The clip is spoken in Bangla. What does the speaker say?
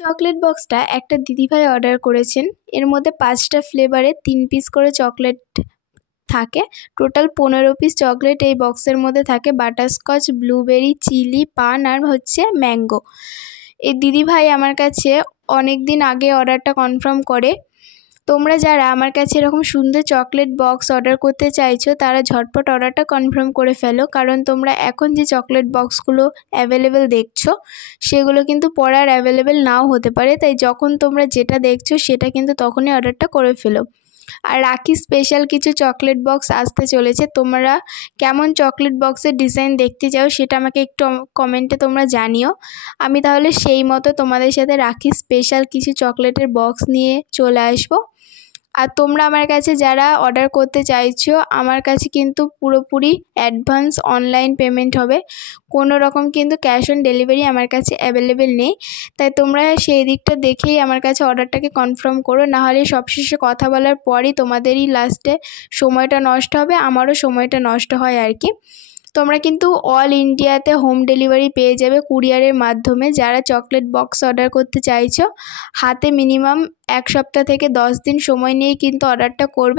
চকলেট বক্সটা একটা দিদিভাই অর্ডার করেছেন। এর মধ্যে 5টা ফ্লেভারে 3 পিস করে চকলেট থাকে। টোটাল 15 পিস চকলেট এই বক্সের মধ্যে থাকে। বাটারস্কচ, ব্লুবেরি, চিলি, পান আর হচ্ছে ম্যাঙ্গো। এই দিদিভাই আমার কাছে অনেক দিন আগে অর্ডারটা কনফার্ম করে। তোমরা যারা আমার কাছে এরকম সুন্দর চকলেট বক্স অর্ডার করতে চাইছো তারা ঝটপট অর্ডারটা কনফার্ম করে ফেলো, কারণ তোমরা এখন যে চকলেট বক্সগুলো অ্যাভেলেবেল দেখছো সেগুলো কিন্তু পরে আর অ্যাভেলেবেল নাও হতে পারে। তাই যখন তোমরা যেটা দেখছো সেটা কিন্তু তখনই অর্ডারটা করে ফেলো। আর রাখি স্পেশাল কিছু চকলেট বক্স আসতে চলেছে। তোমরা কেমন চকলেট বক্সের ডিজাইন দেখতে চাও সেটা আমাকে একটু কমেন্টে তোমরা জানিও। আমি তাহলে সেই মতো তোমাদের সাথে রাখি স্পেশাল কিছু চকলেটের বক্স নিয়ে চলে আসবো। আর তোমরা আমার কাছে যারা অর্ডার করতে চাইছো, আমার কাছে কিন্তু পুরোপুরি অ্যাডভান্স অনলাইন পেমেন্ট হবে। কোনো রকম কিন্তু ক্যাশ অন ডেলিভারি আমার কাছে অ্যাভেলেবেল নেই। তাই তোমরা সেই দিকটা দেখেই আমার কাছে অর্ডারটাকে কনফার্ম করো, নাহলে সবশেষে কথা বলার পরই তোমাদেরই লাস্টে সময়টা নষ্ট হবে, আমারও সময়টা নষ্ট হয় আর কি। তোমরা কিন্তু অল ইন্ডিয়াতে হোম ডেলিভারি পেয়ে যাবে কুরিয়ারের মাধ্যমে। যারা চকলেট বক্স অর্ডার করতে চাইছো হাতে মিনিমাম 1 সপ্তাহ থেকে 10 দিন সময় নিয়ে কিন্তু অর্ডারটা করবে।